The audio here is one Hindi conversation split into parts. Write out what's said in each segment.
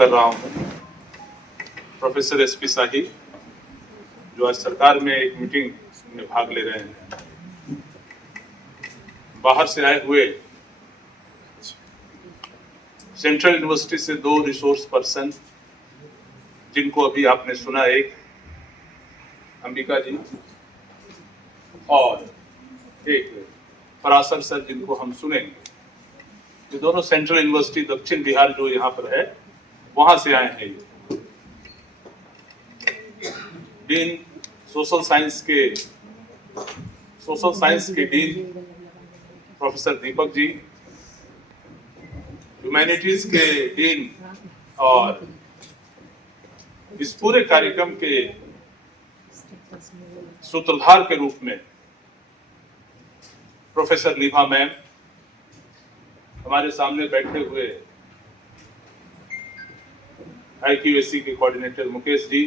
कर रहा हूँ प्रोफेसर एसपी शाही, जो आज सरकार में एक मीटिंग में भाग ले रहे हैं। बाहर से आए हुए सेंट्रल यूनिवर्सिटी से 2 रिसोर्स पर्सन, जिनको अभी आपने सुना, एक अंबिका जी और एक पराशर सर, जिनको हम सुनेंगे। ये दोनों सेंट्रल यूनिवर्सिटी दक्षिण बिहार जो यहाँ पर है, वहां से आए हैं। ये डीन सोशल साइंस के dean professor Deepak ji, humanities के डीन और इस पूरे कार्यक्रम के सूत्रधार के रूप में प्रोफेसर निभा मैम, हमारे सामने बैठे हुए IQAC के कोऑर्डिनेटर मुकेश जी,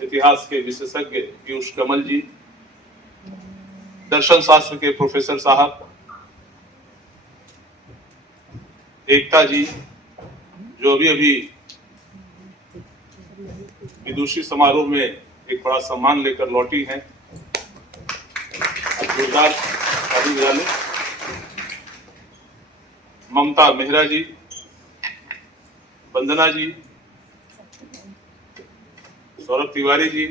इतिहास के विशेषज्ञ पीयूष कमल जी, दर्शन शास्त्र के प्रोफेसर साहब एकता जी, जो अभी विदुषी समारोह में एक बड़ा सम्मान लेकर लौटी हैं। जोरदार ताली बजा लें। ममता मेहरा जी, वंदना जी, सौरभ तिवारी जी,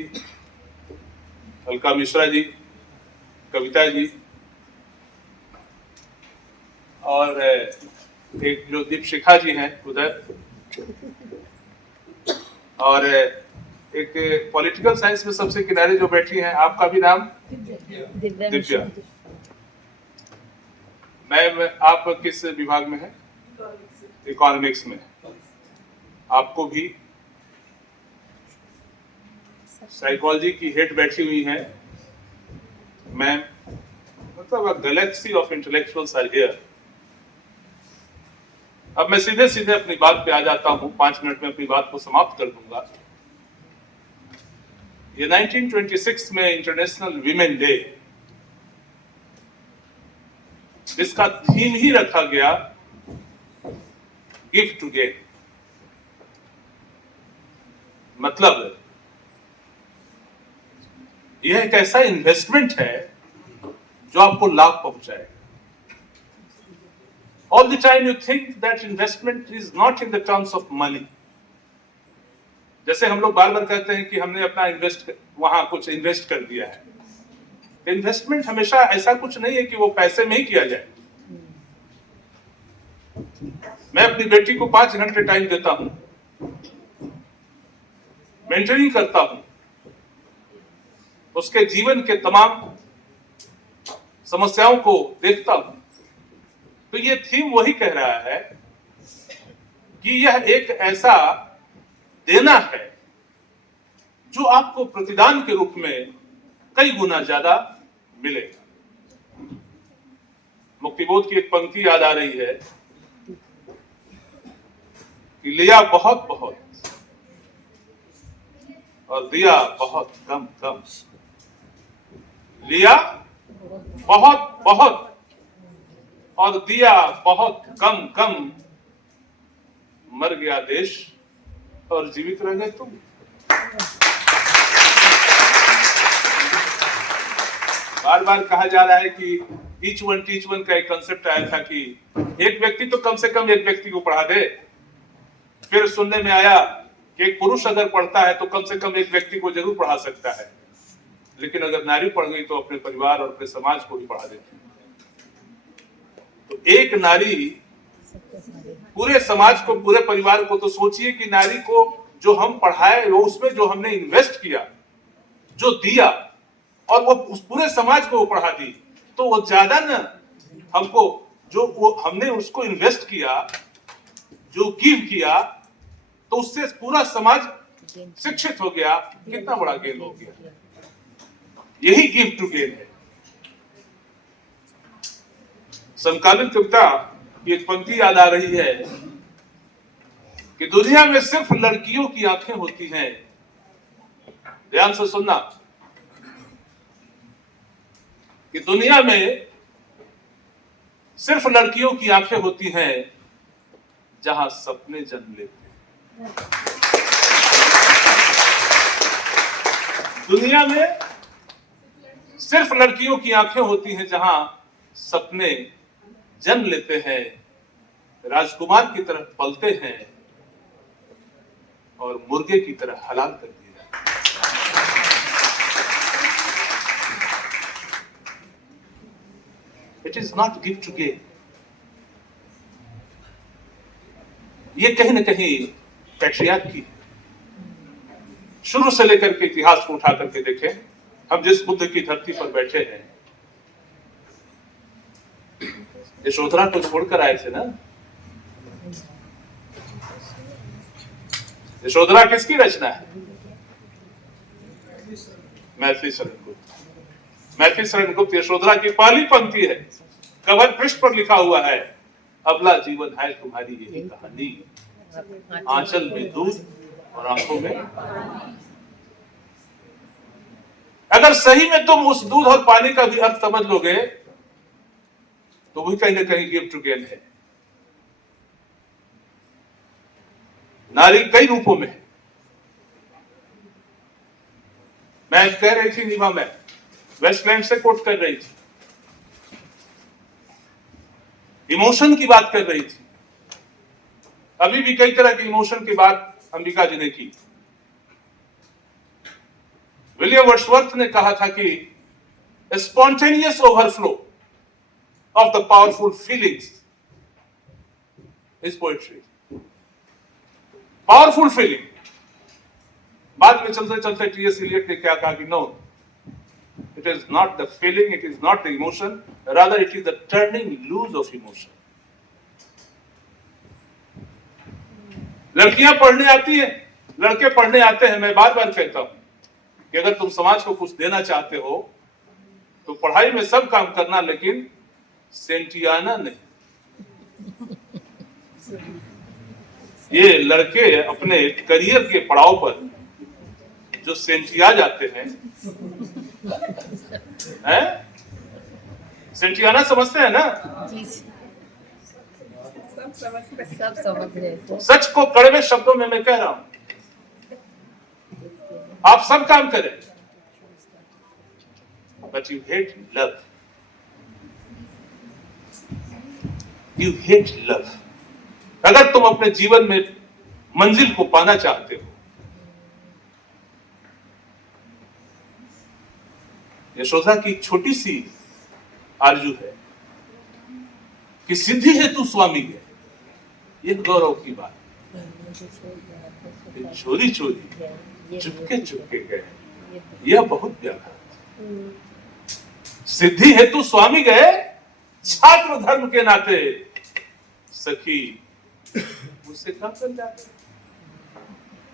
अलका मिश्रा जी, कविता जी, और एक जो दीपशिखा जी हैं उधर, और एक पॉलिटिकल साइंस में सबसे किनारे जो बैठी हैं, आपका भी नाम? दिव्या। मैम, आप किस विभाग में हैं? इकोनॉमिक्स में। आपको भी साइकोलॉजी की हेड बैठी हुई हैं मैम। मतलब a galaxy of intellectuals are here. अब मैं सीधे अपनी बात पे आ जाता हूं। 5 मिनट में अपनी बात को समाप्त कर दूंगा। ये 1926 में इंटरनेशनल वीमेन डे, इसका थीम ही रखा गया गिव टू गेन। मतलब यह एक ऐसा इन्वेस्टमेंट है जो आपको लाभ पहुंचाएगा। All the time you think that investment is not in the terms of money. जैसे हम लोग बार बार कहते हैं कि हमने अपना वहां कुछ इन्वेस्ट कर दिया है। इन्वेस्टमेंट हमेशा ऐसा कुछ नहीं है कि वो पैसे में ही किया जाए। मैं अपनी बेटी को 5 घंटे टाइम देता हूं, मेंटरिंग करता हूं, उसके जीवन के तमाम समस्याओं को देखता हूं। तो ये थीम वही कह रहा है कि यह एक ऐसा देना है जो आपको प्रतिदान के रूप में कई गुना ज्यादा मिलेगा। मुक्तिबोध की एक पंक्ति याद आ रही है कि लिया बहुत बहुत और दिया बहुत कम कम। लिया बहुत बहुत और दिया बहुत कम कम। मर गया देश और जीवित रह गए तुम। बार बार कहा जा रहा है कि ईच वन टीच वन का एक कंसेप्ट आया था कि एक व्यक्ति तो कम से कम एक व्यक्ति को पढ़ा दे। फिर सुनने में आया कि एक पुरुष अगर पढ़ता है तो कम से कम एक व्यक्ति को जरूर पढ़ा सकता है, लेकिन अगर नारी पढ़ गई तो अपने परिवार और अपने समाज को भी पढ़ा देती है। तो एक नारी पूरे समाज को, पूरे परिवार को, तो सोचिए कि नारी को जो हम पढ़ाए, वो उसमें जो हमने इन्वेस्ट किया, जो दिया, और वो उस पूरे समाज को वो पढ़ा दी, तो वो ज्यादा ना हमको, जो वो हमने उसको इन्वेस्ट किया, जो गिव किया, तो उससे पूरा समाज शिक्षित हो गया। कितना बड़ा गेन हो गया। यही गिव टू गेन है। समकालीन कविता की एक पंक्ति याद आ रही है कि दुनिया में सिर्फ लड़कियों की आंखें होती हैं। ध्यान से सुनना कि दुनिया में सिर्फ लड़कियों की आंखें होती हैं जहां सपने जन्म लेते हैं। दुनिया में सिर्फ लड़कियों की आंखें होती हैं जहां सपने जन्म लेते हैं, राजकुमार की तरह पलते हैं और मुर्गे की तरह हलाल कर दिए जाते हैं। It is not give to gain. ये कहीं ना कहीं पैट्रियार्क की शुरू से लेकर के इतिहास को उठा करके देखें, हम जिस बुद्ध की धरती पर बैठे हैं, यशोधरा को छोड़कर आए थे ना। यशोधरा किसकी रचना है? मैथिली शरण गुप्त। मैथिली शरण गुप्त यशोधरा की पहली पंक्ति है, कवर पृष्ठ पर लिखा हुआ है, अबला जीवन है तुम्हारी यही कहानी, आंचल में दूध और आंखों में। अगर सही में तुम उस दूध और पानी का भी अर्थ समझ लोगे तो वही कहीं ना कहीं गिव टू गेन है। नारी कई रूपों में। मैं कह रही थी नीमा में, वेस्टलैंड से कोट कर रही थी, इमोशन की बात कर रही थी। अभी भी कई तरह के इमोशन की बात अंबिका जी ने की। विलियम वर्ड्सवर्थ ने कहा था कि spontaneous overflow of the powerful feelings is poetry. Powerful feeling. बाद में चलते चलते टी.एस. इलियट ने क्या कहा कि no, it is not the feeling, it is not the emotion, rather it is the turning loose of emotion. लड़कियां पढ़ने आती हैं, लड़के पढ़ने आते हैं। मैं बार बार कहता हूं कि अगर तुम समाज को कुछ देना चाहते हो तो पढ़ाई में सब काम करना, लेकिन सेंटियाना नहीं। ये लड़के अपने करियर के पड़ाव पर जो सेंटिया जाते हैं, सेंटियाना समझते हैं ना? सब समझ रहे हैं। सच को कड़वे शब्दों में मैं कह रहा हूं, आप सब काम करें, but you hate love. You hate love. अगर तुम अपने जीवन में मंजिल को पाना चाहते हो, यशोदा की छोटी सी आरजू है कि सिद्धि है तू स्वामी है। ये गौरव की बात, चोरी चोरी चुपके चुपके गए, यह बहुत प्यारा। सिद्धि हेतु स्वामी गए, छात्र धर्म के नाते सखी मुझसे कम कर जाते।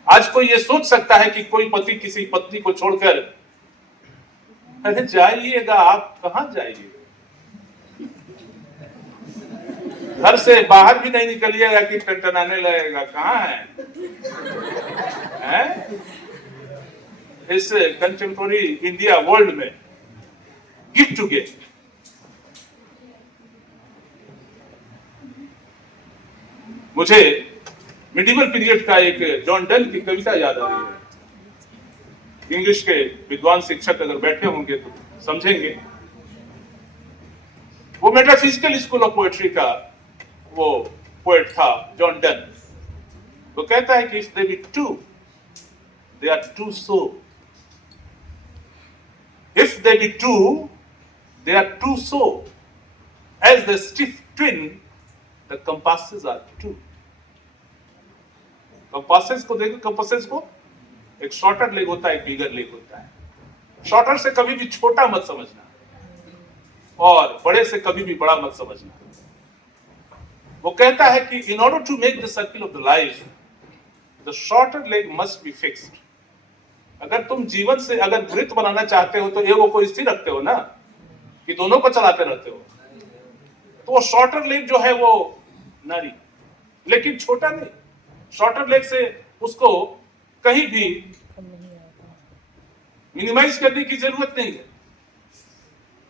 आज कोई ये सोच सकता है कि कोई पति किसी पत्नी को छोड़कर, अरे जाइएगा, आप कहां जाइएगा, घर से बाहर भी नहीं निकलिएगा कि टनटनाने लगेगा, कहां है? इस कंटेम्पोररी इंडिया वर्ल्ड में गिव टू गेट। मुझे मिडिवल पीरियड का एक जॉन डन की कविता याद आ रही है। इंग्लिश के विद्वान शिक्षक अगर बैठे होंगे तो समझेंगे। वो मेटाफिजिकल स्कूल ऑफ पोएट्री का वो पोएट था जॉन डन। वो कहता है कि if they be two, they are two so. If they be two, they are two so. As the stiff twin, the compasses are two. Compasses को देखो, compasses को एक शॉर्टर लेग होता है, एक बिगर लेग होता है। शॉर्टर से कभी भी छोटा मत समझना और बड़े से कभी भी बड़ा मत समझना। वो कहता है कि in order to make the circle of the life, the shorter leg must be fixed. अगर तुम जीवन से अगर वृत्त बनाना चाहते हो तो एगो को स्थिर रखते हो ना, कि दोनों को चलाते रहते हो, तो वो शॉर्टर लेग जो है वो नारी, लेकिन छोटा नहीं। शॉर्टर लेग से उसको कहीं भी मिनिमाइज करने की जरूरत नहीं है।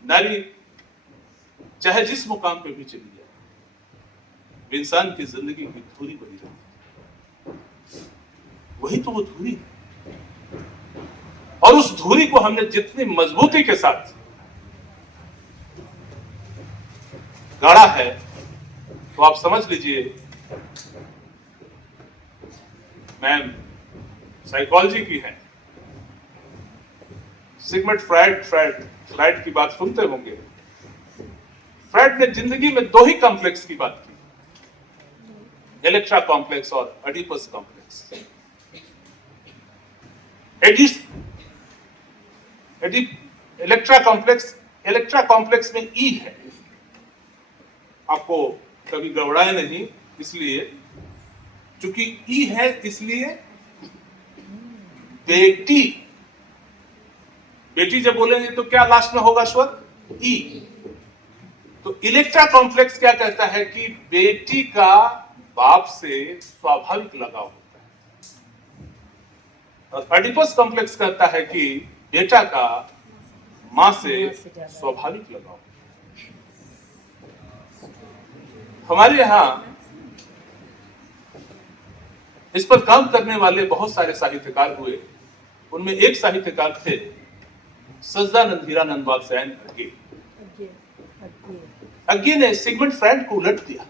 नारी चाहे जिस मुकाम पे भी चली जाए, इंसान की जिंदगी की धुरी बनी रहती है। वही तो वो धुरी है। और उस धुरी को हमने जितनी मजबूती के साथ गाड़ा है, तो आप समझ लीजिए, मैम साइकोलॉजी की है, सिगमंड फ्राइड की बात सुनते होंगे। फ्राइड ने जिंदगी में दो ही कॉम्प्लेक्स की बात की, इलेक्ट्रा कॉम्प्लेक्स और एडिपस कॉम्प्लेक्स। इलेक्ट्रा कॉम्प्लेक्स में ई है, आपको कभी गड़बड़ाए नहीं, इसलिए चूंकि ई है इसलिए बेटी जब बोलेंगे तो क्या लास्ट में होगा स्वर ई। तो इलेक्ट्रा कॉम्प्लेक्स क्या कहता है कि बेटी का बाप से स्वाभाविक लगाव होता है, और एडिपस कॉम्प्लेक्स कहता है कि बेटा का मां से स्वाभाविक लगाव। हमारे यहां इस पर काम करने वाले बहुत सारे साहित्यकार हुए। उनमें एक साहित्यकार थे सज्जानंद हीरानंद वात्स्यायन अज्ञे ने सिगमंड फ्राइड को उलट दिया।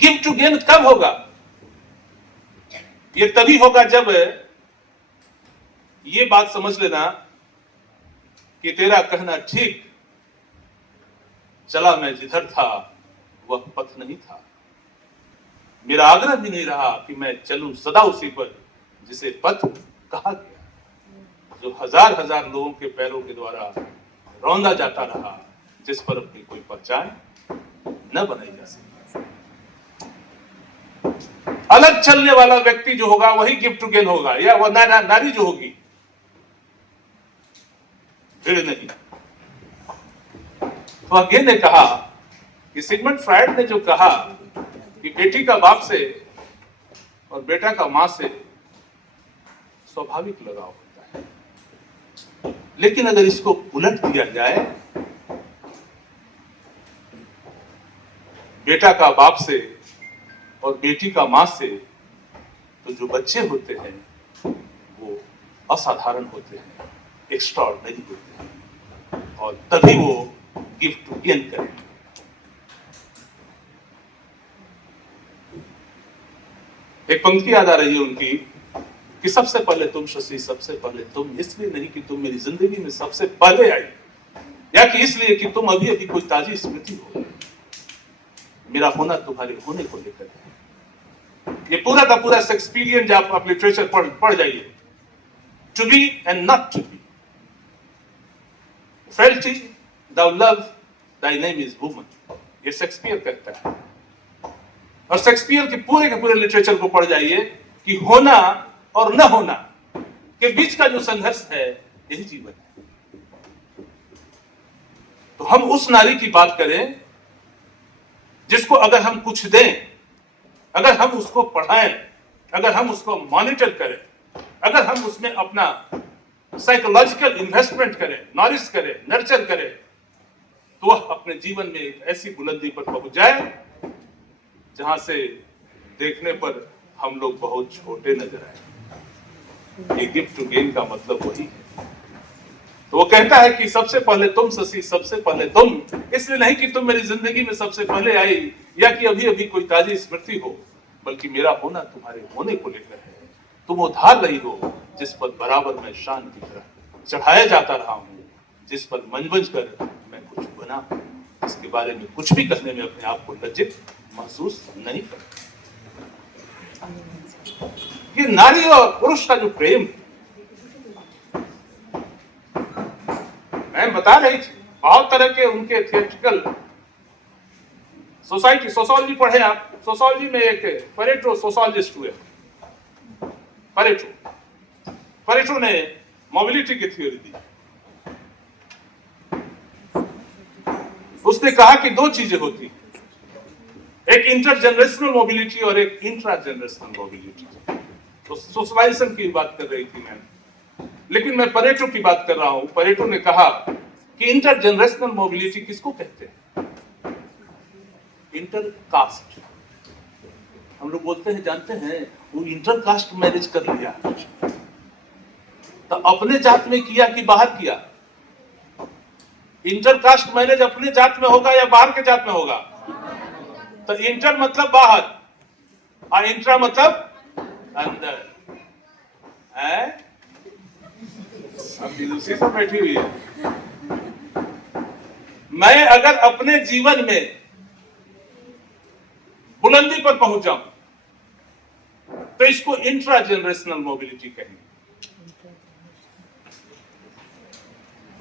गिव टू गेन कब होगा? ये तभी होगा जब ये बात समझ लेना कि तेरा कहना ठीक, चला मैं जिधर था वह पथ नहीं था। मेरा आग्रह भी नहीं रहा कि मैं चलूं सदा उसी पर जिसे पथ कहा गया, जो हजार हजार लोगों के पैरों के द्वारा रौंदा जाता रहा, जिस पर अपनी कोई पहचान न बनाई जा सकी। अलग चलने वाला व्यक्ति जो होगा वही गिव टू गेन होगा, या वह नारी जो होगी, भीड़ नहीं। तो अज्ञे ने कहा कि सिगमंड फ्राइड ने जो कहा कि बेटी का बाप से और बेटा का मां से स्वाभाविक लगाव होता है, लेकिन अगर इसको उलट दिया जाए, बेटा का बाप से और बेटी का मां से, तो जो बच्चे होते हैं वो असाधारण होते हैं, एक्स्ट्राऑर्डिनरी होते हैं, और तभी वो गिव टू गेन करें। एक पंक्ति याद आ रही है उनकी कि सबसे पहले तुम शशि, सबसे पहले तुम, इसलिए नहीं कि तुम मेरी जिंदगी में सबसे पहले आई, या कि इसलिए कि तुम अभी अभी कोई ताजी स्मृति हो। मेरा होना तुम्हारे होने को लेकर है। ये पूरा का पूरा शेक्सपियरियन जब आप लिटरेचर पढ़ जाइए, to be and not to be, frailty thou love thy name is woman, ये शेक्सपियर कहता है। और शेक्सपियर के पूरे लिटरेचर को पढ़ जाइए कि होना और न होना के बीच का जो संघर्ष है, यही जीवन है। तो हम उस नारी की बात करें जिसको अगर हम कुछ दें, अगर हम उसको पढ़ाएं, अगर हम उसको मॉनिटर करें, अगर हम उसमें अपना साइकोलॉजिकल इन्वेस्टमेंट करें, नॉरिश करें, नर्चर करें, तो वह अपने जीवन में एक ऐसी बुलंदी पर पहुंच जाए जहां से देखने पर हम लोग बहुत छोटे नजर आए। ये गिव टू गेन का मतलब वही है। तो वो कहता है कि सबसे पहले तुम शशि, सबसे पहले तुम, इसलिए नहीं कि तुम मेरी जिंदगी में सबसे पहले आई, या कि अभी अभी कोई ताजी स्मृति हो, बल्कि मेरा होना तुम्हारे होने को लेकर है। तुम वो धार रही हो जिस पर बराबर मैं शान की तरह चढ़ाया जाता रहा हूं, जिस पर मंजमंज कर मैं कुछ बना, इसके बारे में कुछ भी करने में अपने आप को लज्जित महसूस नहीं करता। ये नारी और पुरुष का जो प्रेम, मैं बता रही थी, बहुत तरह के उनके थिएट्रिकल सोसाइटी पढ़े आप। सोसाइटी में एक परेटो सोशोलॉजिस्ट हुए, परेटो ने मोबिलिटी की थ्योरी दी। उसने कहा कि दो चीजें होती, एक इंटरजेनरेशनल मोबिलिटी और एक इंट्रा जनरेशनल मोबिलिटी। तो सोशलाइजेशन की बात कर रही थी मैं, लेकिन मैं परेटो की बात कर रहा हूं। परेटो ने कहा कि इंटरजेनरेशनल मोबिलिटी किसको कहते हैं? इंटर कास्ट, हम लोग बोलते हैं, जानते हैं, वो इंटर कास्ट मैरिज कर लिया, तो अपने जात में किया कि बाहर किया? इंटर कास्ट मैरिज अपने जात में होगा या बाहर के जात में होगा? तो इंटर मतलब बाहर और इंट्रा मतलब अंदर है। अब उसी से बैठी हुई है। मैं अगर अपने जीवन में बुलंदी पर पहुंच जाऊं तो इसको इंट्रा जनरेशनल मोबिलिटी कहेंगे।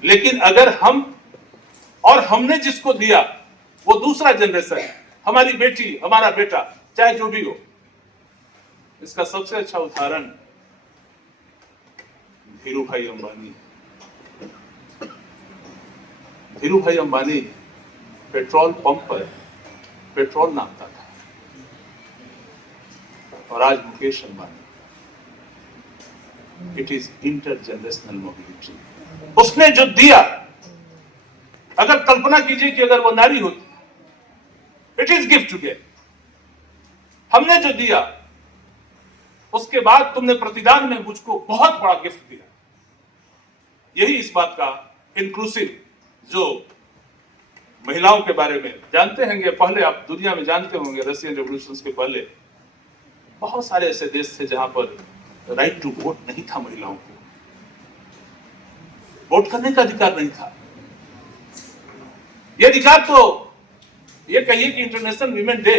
लेकिन अगर हम और हमने जिसको दिया वो दूसरा जनरेशन है, हमारी बेटी, हमारा बेटा, चाहे जो भी हो। इसका सबसे अच्छा उदाहरण धीरू भाई अंबानी। धीरू भाई अंबानी पेट्रोल पंप पर पेट्रोल नापता था और आज Mukesh Ambani. It is intergenerational mobility. उसने जो दिया, अगर कल्पना कीजिए कि अगर वो नारी होती, it is gift to get. हमने जो दिया उसके बाद तुमने प्रतिदान में मुझको बहुत बड़ा गिफ्ट दिया। यही इस बात का इंक्लूसिव, जो महिलाओं के बारे में जानते होंगे, पहले आप दुनिया में जानते होंगे, रशियन रेवोल्यूशन के पहले बहुत सारे ऐसे देश थे जहां पर राइट टू वोट नहीं था, महिलाओं को वोट करने का अधिकार नहीं था। यह अधिकार तो ये कहिए कि इंटरनेशनल वीमेन डे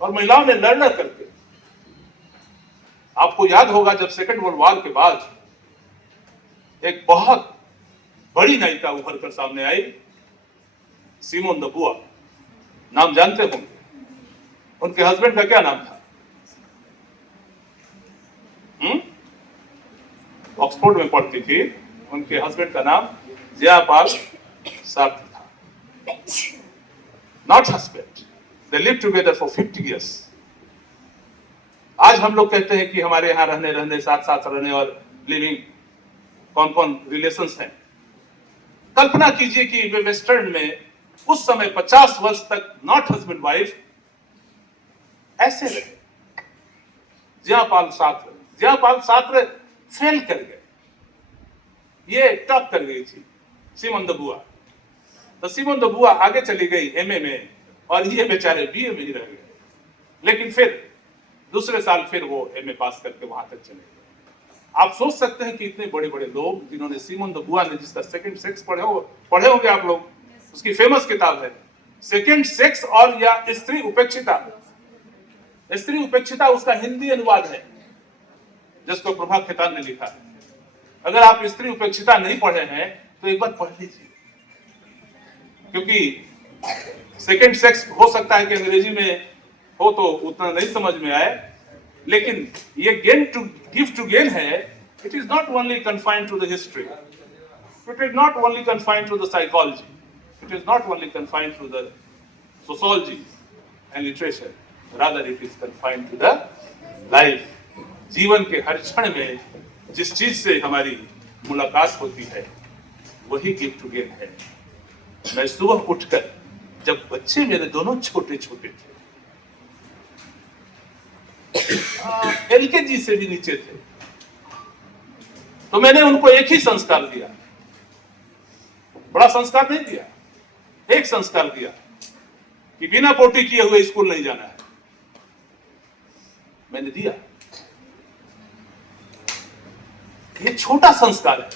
और महिलाओं ने लड़ करके, आपको याद होगा जब सेकेंड वर्ल्ड वॉर के बाद एक बहुत बड़ी नायिका उभर कर सामने आई, सिमोन द बुआ, नाम जानते होंगे। उनके हस्बैंड का क्या नाम था? ऑक्सफोर्ड में पढ़ती थी, उनके हस्बैंड का नाम जयापाल सार्थी था। Not husband, they live together for 50 years। आज हम लोग कहते हैं कि हमारे यहां रहने साथ साथ रहने और लिविंग कौन कौन रिलेशंस हैं। कल्पना कीजिए कि वे वेस्टर्न में उस समय 50 वर्ष तक नॉट हस्बैंड वाइफ ऐसे रहे। जयापाल सात्र फेल कर गए, ये टॉप कर गई थी सिमोन द बुआ। तो सिमोन द बुआ आगे चली गई एमए में और ये बेचारे बीए में ही रह गए। लेकिन फिर दूसरे साल फिर वो एमए पास करके वहां तक चले गए। आप सोच सकते हैं कि इतने बड़े बड़े लोग जिन्होंने, सिमोन द बुआ ने, जिसका सेकंड सेक्स पढ़े होंगे आप लोग, उसकी फेमस किताब है सेकंड सेक्स, और या स्त्री उपेक्षिता। स्त्री उपेक्षिता उसका हिंदी अनुवाद है जिसको प्रभा खेतान ने लिखा है। अगर आप स्त्री उपेक्षिता नहीं पढ़े हैं तो एक बार पढ़ लीजिए, क्योंकि सेकंड सेक्स हो सकता है कि अंग्रेजी में हो तो उतना नहीं समझ में आए, लेकिन ये gain to give to gain है। It is not only confined to the history, it is not only confined to the psychology, it is not only confined to the sociology and literature, rather it is confined to the life. जीवन के हर क्षण में जिस चीज से हमारी मुलाकात होती है वही गिफ्ट टू गेन है। मैं सुबह उठकर, जब बच्चे मेरे दोनों छोटे छोटे थे, एलकेजी से भी नीचे थे, तो मैंने उनको एक ही संस्कार दिया। बड़ा संस्कार नहीं दिया, एक संस्कार दिया कि बिना पोटी किए हुए स्कूल नहीं जाना है। मैंने दिया, ये छोटा संस्कार है।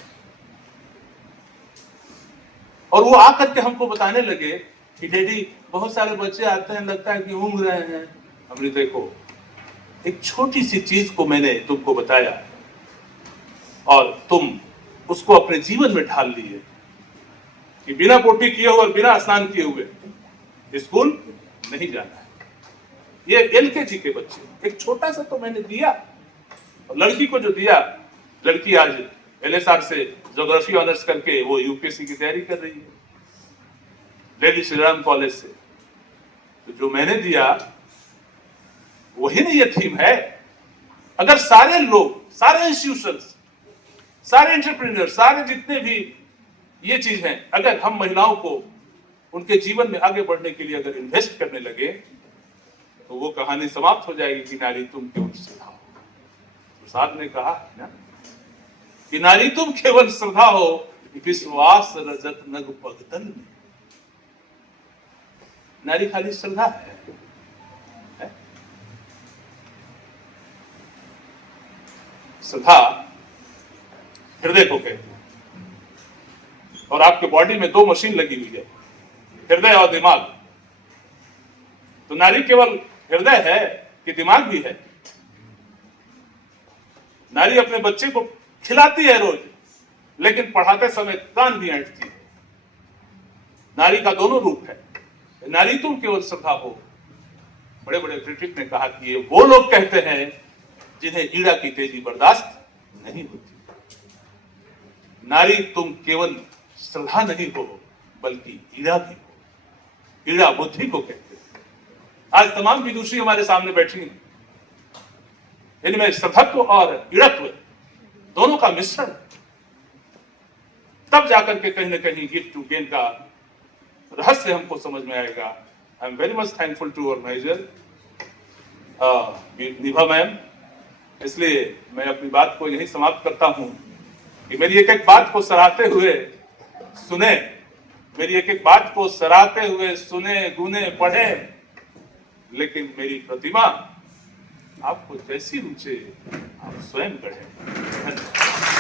और वो आकर के हमको बताने लगे कि डैडी बहुत सारे बच्चे आते हैं, लगता है कि ऊँघ रहे हैं। हमने देखो, एक छोटी सी चीज को मैंने तुमको बताया और तुम उसको अपने जीवन में ढाल लिए कि बिना पोटी किए हुए और बिना स्नान किए हुए स्कूल नहीं जाना है। ये एलकेजी के बच्चे, एक छोटा सा तो मैंने दिया। और लड़की को जो दिया, लड़की आज एलएसआर से ज्योग्राफी ऑनर्स करके वो यूपीएससी की तैयारी कर रही है, लेडी श्रीराम कॉलेज से। तो जो मैंने दिया वही नहीं ये थीम है। अगर सारे लोग, सारे इंस्टीट्यूशंस, सारे एंटरप्रेन्योर, सारे जितने भी ये चीज हैं, अगर हम महिलाओं को उनके जीवन में आगे बढ़ने के लिए अगर इन्वेस्ट करने लगे तो वो कहानी समाप्त हो जाएगी कि नारी तुम केवल श्रद्धा हो। प्रसाद ने कहा है ना कि नारी तुम केवल श्रद्धा हो, विश्वास रजत नग भगतन में। नारी खाली श्रद्धा है? श्रद्धा हृदय को कहते हैं, और आपके बॉडी में 2 मशीन लगी हुई है, हृदय और दिमाग। तो नारी केवल हृदय है कि दिमाग भी है? नारी अपने बच्चे को खिलाती है रोज, लेकिन पढ़ाते समय कान भी ऐंठती है। नारी का दोनों रूप है। नारी तुम केवल श्रद्धा हो। बड़े बड़े क्रिटिक ने कहा कि ये वो लोग कहते हैं जिन्हें ईड़ा की तेजी बर्दाश्त नहीं होती। नारी तुम केवल श्रद्धा नहीं हो, बल्कि ईड़ा भी हो। ईड़ा बुद्धि को कहते हैं। आज तमाम विदुषी हमारे सामने बैठी हैं, इनमें श्रद्धत्व और ईड़त्व दोनों का मिश्रण, तब जाकर के कहीं ना कहीं गिफ्ट टू गेन का रहस्य हमको समझ में आएगा। I am very much thankful to organiser Nibha ma'am. इसलिए मैं अपनी बात को यही समाप्त करता हूं कि मेरी एक एक बात को सराहते हुए सुने, मेरी एक एक बात को सराहते हुए सुने, गुने, पढ़े, लेकिन मेरी प्रतिमा आपको जैसी रुचे आप स्वयं गढ़ें। धन्यवाद।